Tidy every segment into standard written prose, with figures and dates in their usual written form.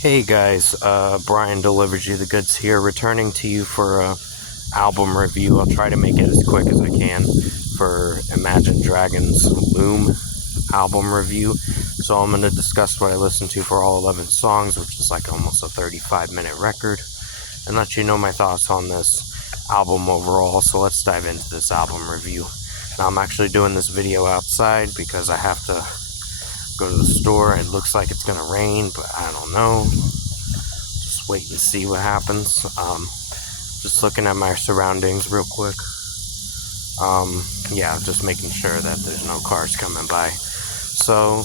Hey guys, Brian delivers you the goods here, returning to you for a album review. I'll try to make it as quick as I can for Imagine Dragons' Loom album review. So I'm going to discuss what I listened to for all 11 songs, which is like almost a 35-minute record, and let you know my thoughts on this album overall. So let's dive into this album review. Now I'm actually doing this video outside because I have to go to the store. It looks like it's gonna rain, but I don't know. Just wait and see what happens. Just looking at my surroundings real quick. Yeah, just making sure that there's no cars coming by. So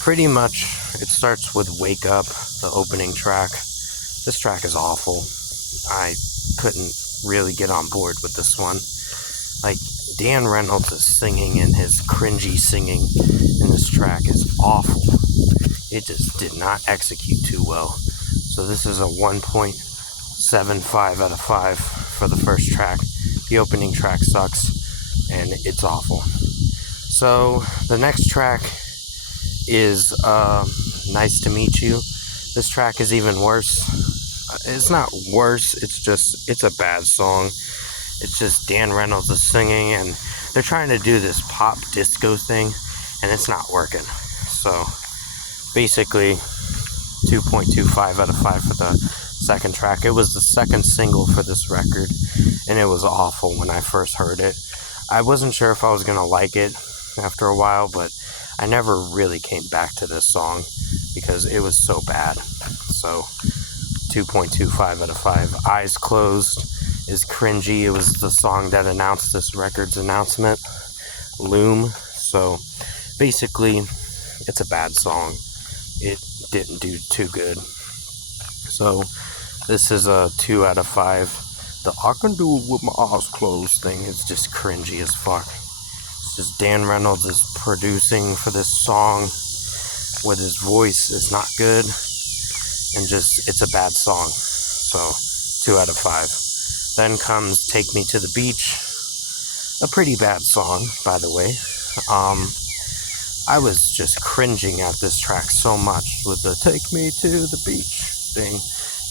pretty much it starts with Wake Up, the opening track. This track is awful. I couldn't really get on board with this one. Like, Dan Reynolds is singing, and his cringy singing in this track is awful. It just did not execute too well. So this is a 1.75 out of 5 for the first track. The opening track sucks, and it's awful. So the next track is Nice to Meet You. This track is even worse. It's not worse, it's a bad song. It's just Dan Reynolds is singing, and they're trying to do this pop disco thing, and it's not working. So basically 2.25 out of 5 for the second track. It was the second single for this record, and it was awful when I first heard it. I wasn't sure if I was going to like it after a while, but I never really came back to this song because it was so bad. So 2.25 out of 5. Eyes Closed is cringy. It was the song that announced this record's announcement, Loom. So basically, it's a bad song. It didn't do too good. So this is a 2 out of 5. The I can do it with my eyes closed thing is just cringy as fuck. It's just Dan Reynolds is producing for this song with his voice is not good, and just it's a bad song. So 2 out of 5. Then comes Take Me to the Beach, a pretty bad song, by the way. I was just cringing at this track so much with the Take Me to the Beach thing.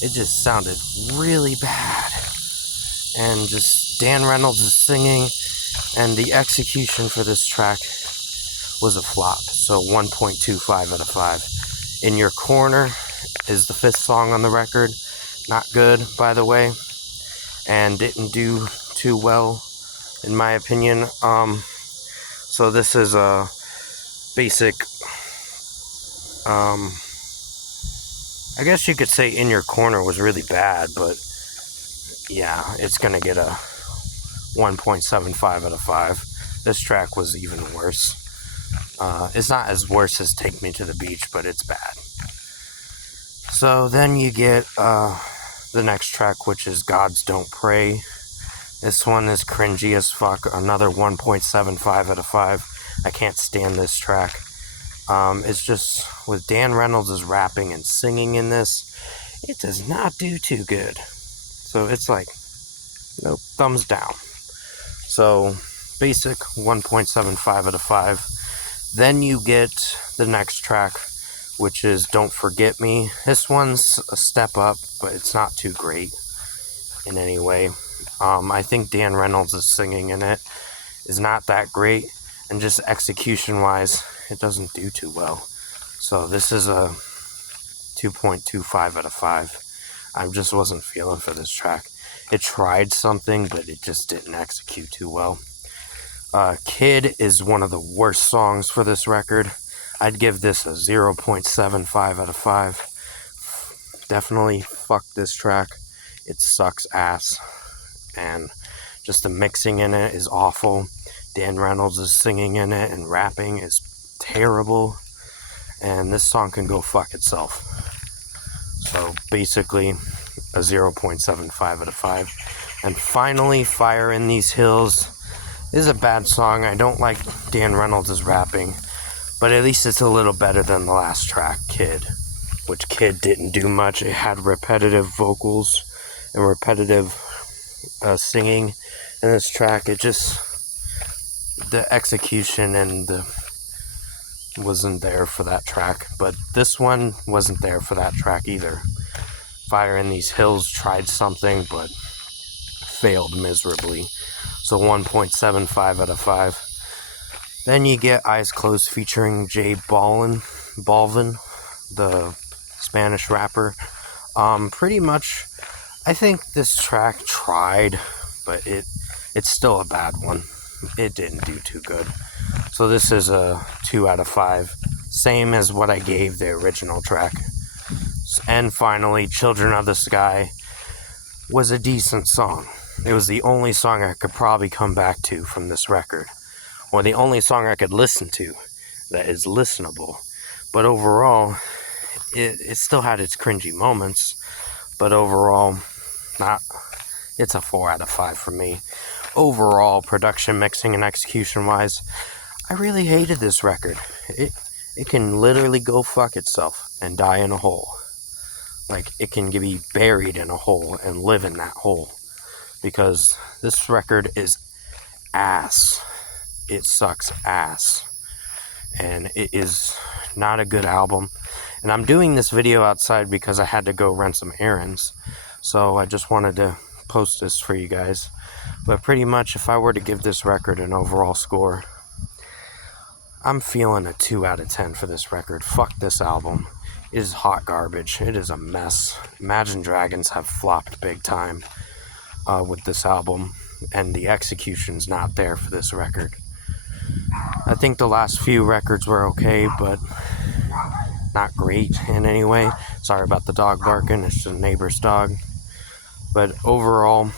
It just sounded really bad. And just Dan Reynolds is singing, and the execution for this track was a flop. So 1.25 out of 5. In Your Corner is the 5th song on the record. Not good, by the way, and didn't do too well, in my opinion. So this is a basic, I guess you could say In Your Corner was really bad, but yeah, it's gonna get a 1.75 out of 5. This track was even worse. It's not as worse as Take Me to the Beach, but it's bad. So then you get the next track, which is Gods Don't Pray. This one is cringy as fuck. Another 1.75 out of 5. I can't stand this track. It's just with Dan Reynolds is rapping and singing in this, it does not do too good. So it's like, nope, thumbs down. So basic 1.75 out of 5. Then you get the next track, which is Don't Forget Me. This one's a step up, but it's not too great in any way. I think Dan Reynolds' singing in it is not that great, and just execution-wise, it doesn't do too well. So this is a 2.25 out of 5. I just wasn't feeling for this track. It tried something, but it just didn't execute too well. Kid is one of the worst songs for this record. I'd give this a 0.75 out of 5. Definitely fuck this track. It sucks ass. And just the mixing in it is awful. Dan Reynolds is singing in it, and rapping is terrible. And this song can go fuck itself. So basically a 0.75 out of 5. And finally, Fire in These Hills is a bad song. I don't like Dan Reynolds' rapping, but at least it's a little better than the last track, Kid, which Kid didn't do much. It had repetitive vocals and repetitive singing in this track. It just, the execution and the wasn't there for that track, but this one wasn't there for that track either. Fire in These Hills tried something, but failed miserably. So 1.75 out of 5. Then you get Eyes Closed featuring J Balvin, the Spanish rapper. Pretty much, I think this track tried, but it's still a bad one. It didn't do too good. So this is a 2 out of 5. Same as what I gave the original track. And finally, Children of the Sky was a decent song. It was the only song I could probably come back to from this record. Or the only song I could listen to that is listenable. But overall, it still had its cringy moments. But overall, it's a 4 out of 5 for me. Overall, production, mixing, and execution-wise, I really hated this record. It can literally go fuck itself and die in a hole. Like, it can be buried in a hole and live in that hole. Because this record is ass. It sucks ass. And it is not a good album. And I'm doing this video outside because I had to go run some errands. So I just wanted to post this for you guys. But pretty much, if I were to give this record an overall score, I'm feeling a 2 out of 10 for this record. Fuck this album. It is hot garbage. It is a mess. Imagine Dragons have flopped big time with this album. And the execution's not there for this record. I think the last few records were okay, but not great in any way. Sorry about the dog barking. It's just a neighbor's dog. But overall,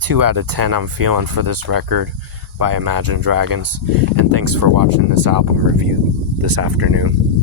2 out of 10 I'm feeling for this record by Imagine Dragons. And thanks for watching this album review this afternoon.